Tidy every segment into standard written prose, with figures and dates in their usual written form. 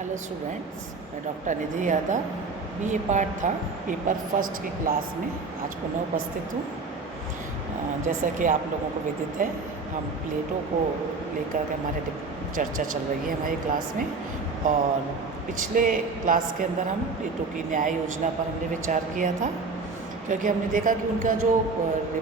Hello students, मैं doctor निधि Yadav BA part था paper first की क्लास में आज पुनः उपस्थित हूँ। जैसा कि आप लोगों को विदित है, हम प्लेटो को लेकर के हमारे चर्चा चल रही है हमारी क्लास में। और पिछले क्लास के अंदर हम प्लेटो की न्याय योजना पर हमने विचार किया था, क्योंकि हमने देखा कि उनका जो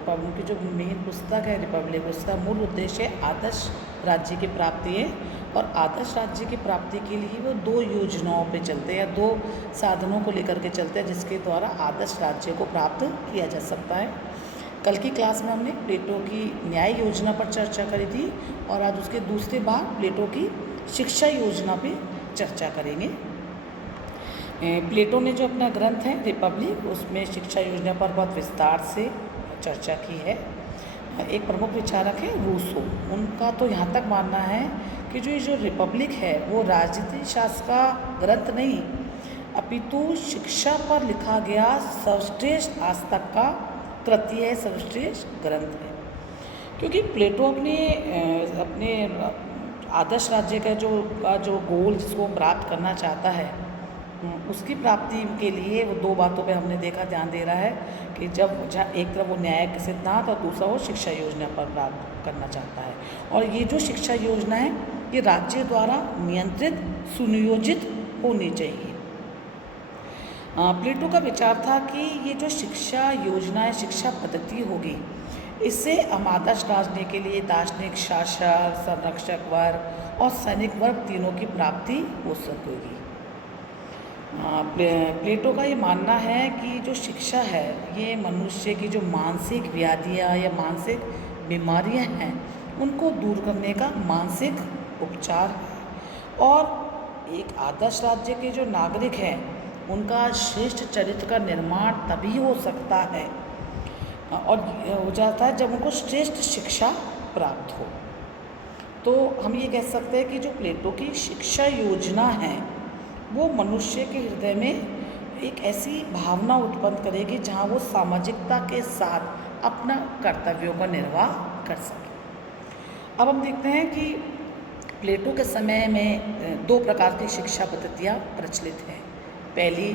उनकी जो मेन पुस्तक है रिपब्लिक, उसका मूल उद्देश्य आदर्श राज्य की प्राप्ति है। और आदर्श राज्य की प्राप्ति के लिए वो दो योजनाओं पे चलते हैं, दो साधनों को लेकर के चलते हैं जिसके द्वारा आदर्श राज्य को प्राप्त किया जा सकता है। कल की क्लास में हमने प्लेटो की न्याय योजना पर चर्चा करी थी और आज उसके दूसरे भाग प्लेटो की शिक्षा योजना पे चर्चा करेंगे। प्लेटो ने जो अपना ग्रंथ है रिपब्लिक, उसमें शिक्षा योजना पर बहुत विस्तार से चर्चा की है। एक प्रमुख विचारक है रूसो, उनका तो यहाँ तक मानना है कि जो रिपब्लिक है वो राजनीति शास्त्र का ग्रंथ नहीं, अपितु शिक्षा पर लिखा गया सर्वश्रेष्ठ आज तक का कृति है, सर्वश्रेष्ठ ग्रंथ है। क्योंकि प्लेटो अपने आदर्श राज्य का जो गोल जिसको प्राप्त करना चाहता है, उसकी प्राप्ति के लिए वो दो बातों पे हमने देखा ध्यान दे रहा है कि जहाँ एक तरफ वो न्याय सिद्धांत और दूसरा वो शिक्षा योजना पर प्राप्त करना चाहता है। और ये जो शिक्षा योजना है ये राज्य द्वारा नियंत्रित सुनियोजित होनी चाहिए। प्लेटो का विचार था कि ये जो शिक्षा योजना है, शिक्षा पद्धति होगी, इससे हम आदर्श राज्य के लिए दार्शनिक, शासक, संरक्षक वर्ग और सैनिक वर्ग तीनों की प्राप्ति हो सकेगी। प्लेटो का ये मानना है कि जो शिक्षा है ये मनुष्य की जो मानसिक व्याधियाँ या मानसिक बीमारियाँ हैं उनको दूर करने का मानसिक उपचार है। और एक आदर्श राज्य के जो नागरिक हैं उनका श्रेष्ठ चरित्र का निर्माण तभी हो सकता है और हो जाता है जब उनको श्रेष्ठ शिक्षा प्राप्त हो। तो हम ये कह सकते हैं कि जो प्लेटो की शिक्षा योजना है वो मनुष्य के हृदय में एक ऐसी भावना उत्पन्न करेगी जहाँ वो सामाजिकता के साथ अपना कर्तव्यों का निर्वाह कर सके। अब हम देखते हैं कि प्लेटो के समय में दो प्रकार की शिक्षा पद्धतियाँ प्रचलित हैं। पहली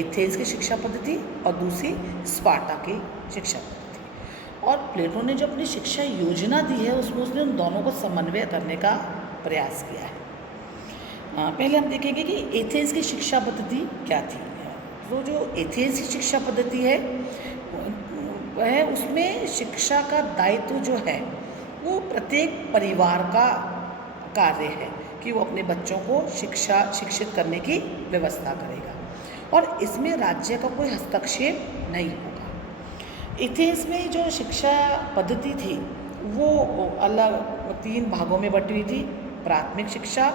एथेंस की शिक्षा पद्धति और दूसरी स्पार्टा की शिक्षा पद्धति। और प्लेटो ने जो अपनी शिक्षा योजना दी है उसमें उसने उन दोनों को समन्वय करने का प्रयास किया है। पहले हम देखेंगे कि एथेंस की शिक्षा पद्धति क्या थी। तो जो एथेंस की शिक्षा पद्धति है वह उसमें शिक्षा का दायित्व जो है वो प्रत्येक परिवार का कार्य है कि वो अपने बच्चों को शिक्षित करने की व्यवस्था करेगा और इसमें राज्य का कोई हस्तक्षेप नहीं होगा। एथेंस में जो शिक्षा पद्धति थी वो अलग तीन भागों में बटी हुई थी। प्राथमिक शिक्षा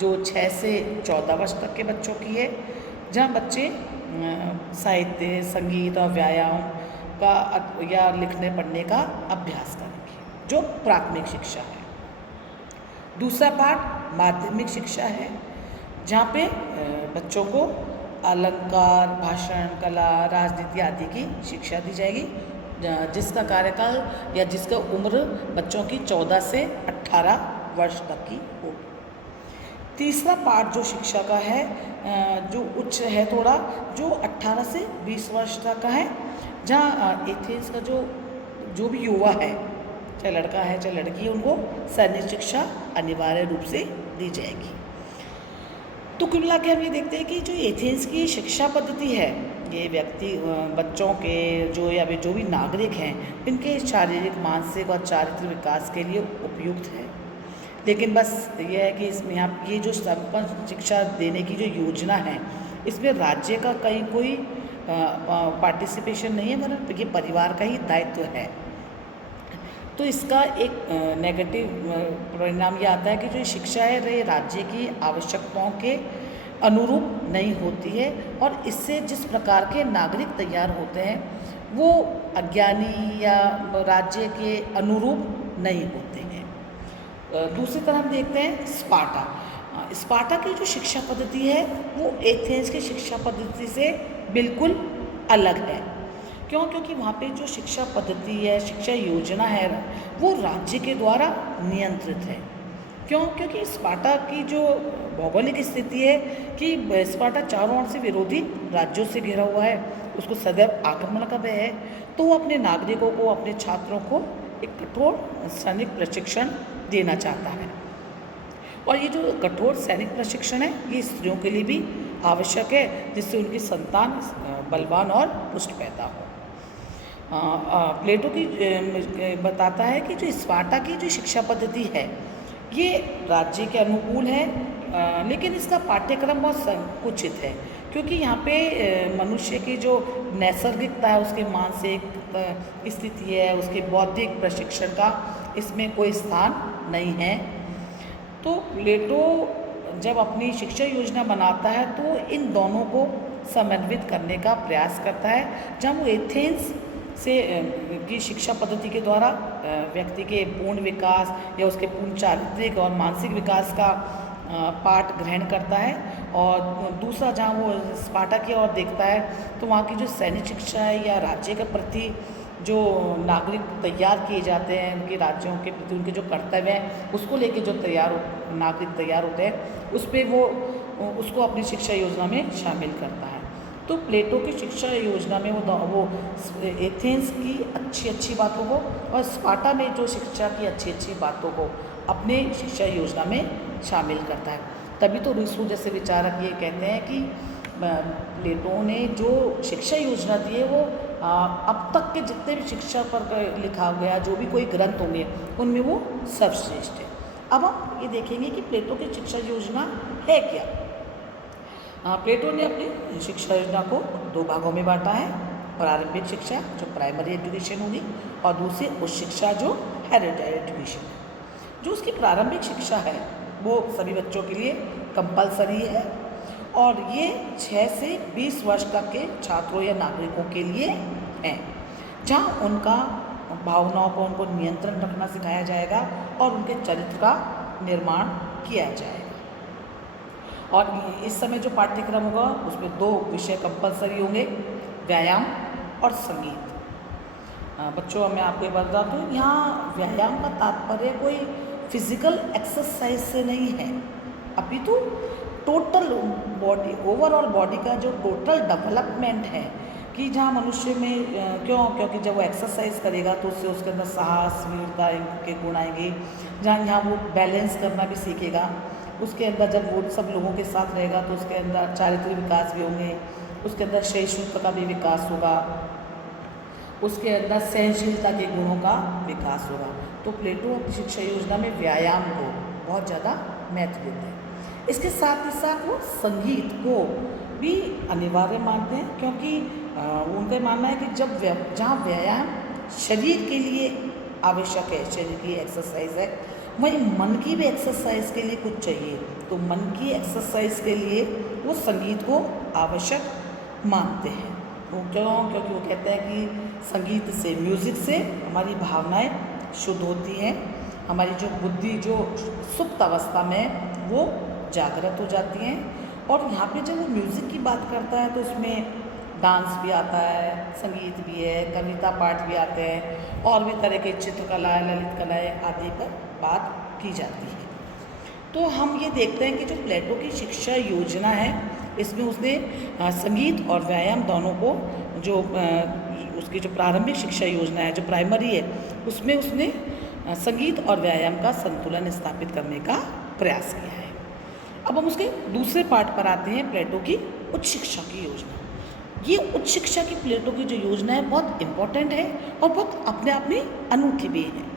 जो 6 से 14 वर्ष तक के बच्चों की है, जहाँ बच्चे साहित्य, संगीत और व्यायाम का या लिखने पढ़ने का अभ्यास करेंगे, जो प्राथमिक शिक्षा है। दूसरा पार्ट माध्यमिक शिक्षा है, जहाँ पे बच्चों को अलंकार, भाषण, कला, राजनीति आदि की शिक्षा दी जाएगी, जिसका कार्यकाल या जिसका उम्र बच्चों की 14 से 18 वर्ष तक की होगी। तीसरा पार्ट जो शिक्षा का है जो उच्च है थोड़ा, जो 18 से 20 वर्ष तक का है, जहाँ एथेंस का जो भी युवा है, चाहे लड़का है चाहे लड़की है, उनको सैनिक शिक्षा अनिवार्य रूप से दी जाएगी। तो कुल मिला के हम ये देखते हैं कि जो एथेंस की शिक्षा पद्धति है ये व्यक्ति बच्चों के जो भी नागरिक हैं इनके शारीरिक, मानसिक और चारित्रिक विकास के लिए उपयुक्त है। लेकिन बस ये है कि इसमें आप ये जो संपन्न शिक्षा देने की जो योजना है इसमें राज्य का कहीं कोई पार्टिसिपेशन नहीं है, मगर ये परिवार का ही दायित्व है। तो इसका एक नेगेटिव परिणाम ये आता है कि जो शिक्षा है ये राज्य की आवश्यकताओं के अनुरूप नहीं होती है और इससे जिस प्रकार के नागरिक तैयार होते हैं वो अज्ञानी या राज्य के अनुरूप नहीं होते हैं। दूसरी तरफ हम देखते हैं स्पार्टा की जो शिक्षा पद्धति है वो एथेंस की शिक्षा पद्धति से बिल्कुल अलग है। क्यों? क्योंकि वहाँ पे जो शिक्षा पद्धति है, शिक्षा योजना है, वो राज्य के द्वारा नियंत्रित है। क्यों? क्योंकि स्पार्टा की जो भौगोलिक स्थिति है कि स्पार्टा चारों ओर से विरोधी राज्यों से घिरा हुआ है, उसको सदैव आक्रमण का भय है, तो वो अपने नागरिकों को, अपने छात्रों को एक कठोर सैनिक प्रशिक्षण देना चाहता है। और ये जो कठोर सैनिक प्रशिक्षण है ये स्त्रियों के लिए भी आवश्यक है, जिससे उनकी संतान बलवान और पुष्ट पैदा हो। प्लेटो की बताता है कि जो स्पार्टा की जो शिक्षा पद्धति है ये राज्य के अनुकूल है, लेकिन इसका पाठ्यक्रम बहुत संकुचित है, क्योंकि यहाँ पे मनुष्य की जो नैसर्गिकता है, उसके मानसिक स्थिति है, उसके बौद्धिक प्रशिक्षण का इसमें कोई स्थान नहीं है। तो प्लेटो जब अपनी शिक्षा योजना बनाता है तो इन दोनों को समन्वित करने का प्रयास करता है, जहाँ वो एथेंस से की शिक्षा पद्धति के द्वारा व्यक्ति के पूर्ण विकास या उसके पूर्ण चारित्रिक और मानसिक विकास का पाठ ग्रहण करता है। और दूसरा जहाँ वो स्पार्टा की ओर देखता है तो वहाँ की जो सैनिक शिक्षा है या राज्य के प्रति जो नागरिक तैयार किए जाते हैं, उनके राज्यों के प्रति उनके जो कर्तव्य हैं उसको लेके जो नागरिक तैयार होते हैं, उस पर वो उसको अपनी शिक्षा योजना में शामिल करता है। तो प्लेटो की शिक्षा योजना में वो एथेंस की अच्छी बातों को और स्पार्टा में जो शिक्षा की अच्छी बातों को अपने शिक्षा योजना में शामिल करता है। तभी तो रूसो जैसे विचारक ये कहते हैं कि प्लेटो ने जो शिक्षा योजना दी है वो अब तक के जितने भी शिक्षा पर लिखा गया जो भी कोई ग्रंथ होंगे उनमें वो सर्वश्रेष्ठ है। अब हम ये देखेंगे कि प्लेटो की शिक्षा योजना है क्या। प्लेटो ने अपनी शिक्षा योजना को 2 भागों में बांटा है, प्रारंभिक शिक्षा जो प्राइमरी एजुकेशन होगी और दूसरी उच्च शिक्षा जो हायर एजुकेशन है। जो उसकी प्रारंभिक शिक्षा है वो सभी बच्चों के लिए कंपलसरी है और ये 6 से 20 वर्ष तक के छात्रों या नागरिकों के लिए है, जहाँ उनका भावनाओं पर उनको नियंत्रण रखना सिखाया जाएगा और उनके चरित्र का निर्माण किया जाएगा। और इस समय जो पाठ्यक्रम होगा उसमें 2 विषय कंपलसरी होंगे, व्यायाम और संगीत। बच्चों मैं आपको ये बता दूँ, यहाँ व्यायाम का तात्पर्य कोई फिजिकल एक्सरसाइज से नहीं है, अपितु टोटल बॉडी, ओवरऑल बॉडी का जो टोटल डेवलपमेंट है कि जहाँ मनुष्य में क्योंकि जब वो एक्सरसाइज करेगा तो उससे उसके अंदर साहस, वीरता के गुण आएंगे, जहाँ यहाँ वो बैलेंस करना भी सीखेगा। उसके अंदर जब वो सब लोगों के साथ रहेगा तो उसके अंदर चारित्रिक विकास भी होंगे, उसके अंदर सहिष्णुता का भी विकास होगा, उसके अंदर सहनशीलता के गुणों का विकास होगा। तो प्लेटो की शिक्षा योजना में व्यायाम को बहुत ज़्यादा महत्व देते हैं। इसके साथ ही साथ वो संगीत को भी अनिवार्य मानते हैं, क्योंकि उनका मानना है कि जहाँ व्यायाम शरीर के लिए आवश्यक है, शरीर की एक्सरसाइज है, वहीं मन की भी एक्सरसाइज के लिए कुछ चाहिए। तो मन की एक्सरसाइज के लिए वो संगीत को आवश्यक मानते हैं। वो क्योंकि वो कहते हैं कि संगीत से, म्यूज़िक से हमारी भावनाएं शुद्ध होती हैं, हमारी जो बुद्धि जो सुप्त अवस्था में वो जागृत हो जाती हैं। और यहाँ पे जब वो म्यूज़िक की बात करता है तो उसमें डांस भी आता है, संगीत भी है, कविता पाठ भी आते हैं और भी तरह के चित्रकला, ललित कलाएँ आदि पर बात की जाती है। तो हम ये देखते हैं कि जो प्लेटो की शिक्षा योजना है इसमें उसने संगीत और व्यायाम दोनों को जो उसकी जो प्रारंभिक शिक्षा योजना है जो प्राइमरी है उसमें उसने संगीत और व्यायाम का संतुलन स्थापित करने का प्रयास किया है। अब हम उसके दूसरे पार्ट पर आते हैं, प्लेटो की उच्च शिक्षा की योजना। ये उच्च शिक्षा की प्लेटो की जो योजना है बहुत इम्पोर्टेंट है और बहुत अपने आप में अनूठी भी है,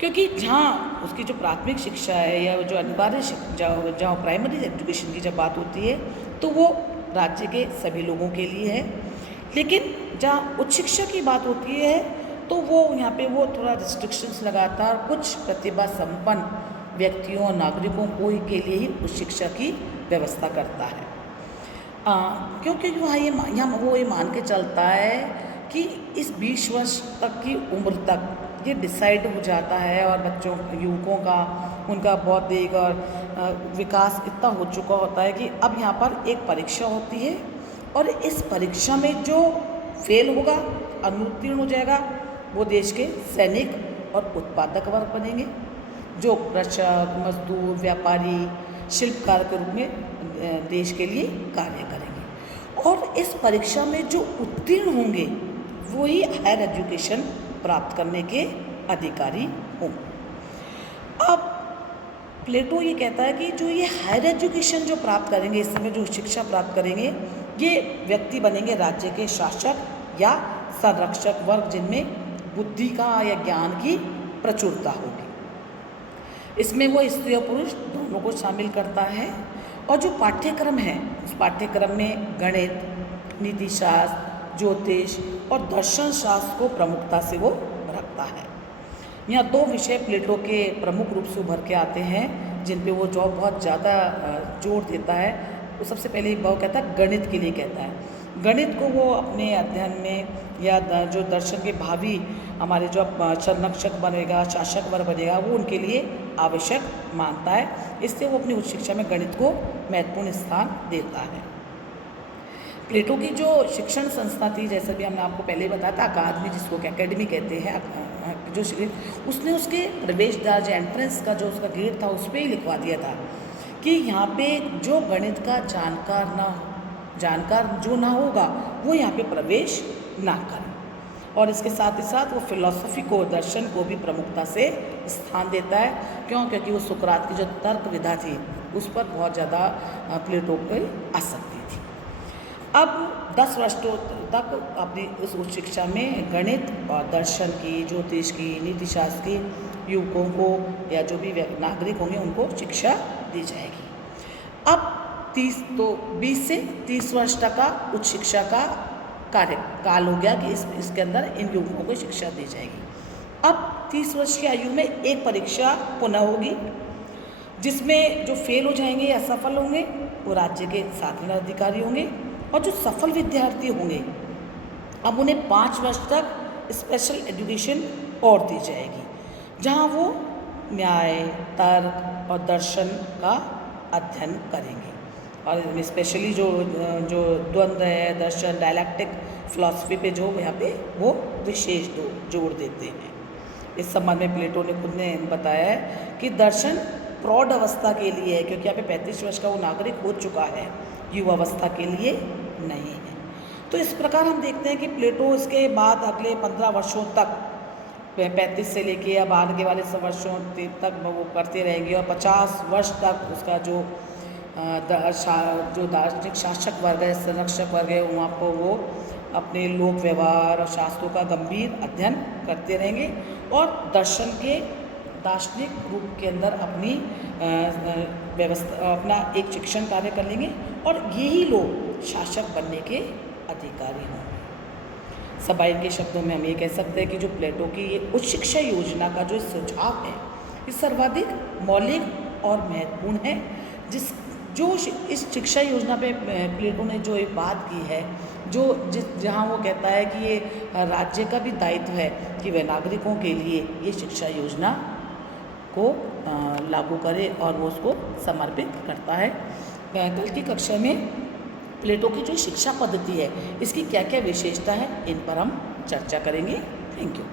क्योंकि जहाँ उसकी जो प्राथमिक शिक्षा है या जो अनिवार्य जहाँ प्राइमरी एजुकेशन की जब बात होती है तो वो राज्य के सभी लोगों के लिए है, लेकिन जहाँ उच्च शिक्षा की बात होती है तो वो यहाँ पे वो थोड़ा रिस्ट्रिक्शंस लगाता है और कुछ प्रतिभा संपन्न व्यक्तियों और नागरिकों को ही के लिए ही उच्च शिक्षा की व्यवस्था करता है। क्योंकि यहाँ वो ये मान के चलता है कि इस 20 वर्ष तक की उम्र तक ये डिसाइड हो जाता है और बच्चों युवकों का उनका बौद्धिक और विकास इतना हो चुका होता है कि अब यहाँ पर एक परीक्षा होती है और इस परीक्षा में जो फेल होगा, अनुत्तीर्ण हो जाएगा, वो देश के सैनिक और उत्पादक वर्ग बनेंगे। जो कृषक, मजदूर, व्यापारी शिल्पकार के रूप में देश के लिए कार्य करेंगे। और इस परीक्षा में जो उत्तीर्ण होंगे वो ही हायर एजुकेशन प्राप्त करने के अधिकारी होंगे। अब प्लेटो ये कहता है कि जो ये हायर एजुकेशन जो प्राप्त करेंगे, इस समय जो शिक्षा प्राप्त करेंगे, ये व्यक्ति बनेंगे राज्य के शासक या संरक्षक वर्ग, जिनमें बुद्धि का या ज्ञान की प्रचुरता होगी। इसमें वो स्त्री और पुरुष दोनों को शामिल करता है। और जो पाठ्यक्रम है, उस पाठ्यक्रम में गणित, नीति शास्त्र, ज्योतिष और दर्शन शास्त्र को प्रमुखता से वो रखता है। यहाँ 2 विषय प्लेटो के प्रमुख रूप से उभर के आते हैं, जिन पे वो जो बहुत ज़्यादा जोर देता है। वो सबसे पहले वो कहता है गणित के लिए कहता है। गणित को वो अपने अध्ययन में या जो दर्शन के भावी हमारे जो संरक्षक बनेगा, शासक वर्ग बनेगा, वो उनके लिए आवश्यक मानता है। इससे वो अपनी उच्च शिक्षा में गणित को महत्वपूर्ण स्थान देता है। प्लेटो की जो शिक्षण संस्था थी, जैसे भी हमने आपको पहले बताया था, अकादमी, जिसको एकेडमी कहते हैं, जो उसने उसके प्रवेश द्वार, जो एंट्रेंस का जो उसका गेट था, उस पर ही लिखवा दिया था कि यहाँ पे जो गणित का जानकार जो ना होगा वो यहाँ पे प्रवेश ना करे। और इसके साथ ही साथ वो फिलॉसफी को, दर्शन को भी प्रमुखता से स्थान देता है। क्यों? क्योंकि वो सुकरात की जो तर्क विधा थी, उस पर बहुत ज़्यादा प्लेटो की आसक्ति थी। अब 10 वर्ष तक अपनी उस उच्च शिक्षा में गणित और दर्शन की, ज्योतिष की, नीति शास्त्र की युवकों को या जो भी नागरिक होंगे उनको शिक्षा दी जाएगी। अब 20 से 30 वर्ष तक का उच्च शिक्षा का कार्यकाल हो गया कि इसके अंदर इन युवकों को शिक्षा दी जाएगी। अब 30 वर्ष की आयु में एक परीक्षा पुनः होगी, जिसमें जो फेल हो जाएंगे या असफल होंगे वो राज्य के साधारण अधिकारी होंगे। और जो सफल विद्यार्थी होंगे, अब उन्हें 5 वर्ष तक स्पेशल एजुकेशन और दी जाएगी, जहाँ वो न्याय, तर्क और दर्शन का अध्ययन करेंगे। और स्पेशली जो द्वंद्व है, दर्शन, डायलैक्टिक फिलॉसफी पे जो यहाँ पे वो विशेष जोर देते हैं। इस संबंध में प्लेटो ने खुद ने बताया है कि दर्शन प्रौढ़ अवस्था के लिए है, क्योंकि यहाँ पे 35 वर्ष का वो नागरिक हो चुका है, युवा अवस्था के लिए नहीं है। तो इस प्रकार हम देखते हैं कि प्लेटो इसके बाद अगले 15 वर्षों तक, 35 से लेके अब आगे वाले वर्षों तक वो करते रहेंगे। और 50 वर्ष तक उसका जो दार्शनिक शासक वर्ग है, संरक्षक वर्ग है, वहाँ पर वो अपने लोक व्यवहार और शास्त्रों का गंभीर अध्ययन करते रहेंगे और दर्शन के दार्शनिक रूप के अंदर अपनी व्यवस्था, अपना एक शिक्षण कार्य कर लेंगे और यही लोग शासक बनने के अधिकारी होंगे। सबाइन के शब्दों में हम ये कह सकते हैं कि जो प्लेटो की ये उच्च शिक्षा योजना का जो सुझाव है, ये सर्वाधिक मौलिक और महत्वपूर्ण है। इस शिक्षा योजना पे प्लेटो ने जो एक बात की है, जहाँ वो कहता है कि ये राज्य का भी दायित्व है कि वह नागरिकों के लिए ये शिक्षा योजना को लागू करे और वो उसको समर्पित करता है। कल की कक्षा में प्लेटो की जो शिक्षा पद्धति है, इसकी क्या क्या विशेषता है, इन पर हम चर्चा करेंगे। Thank you.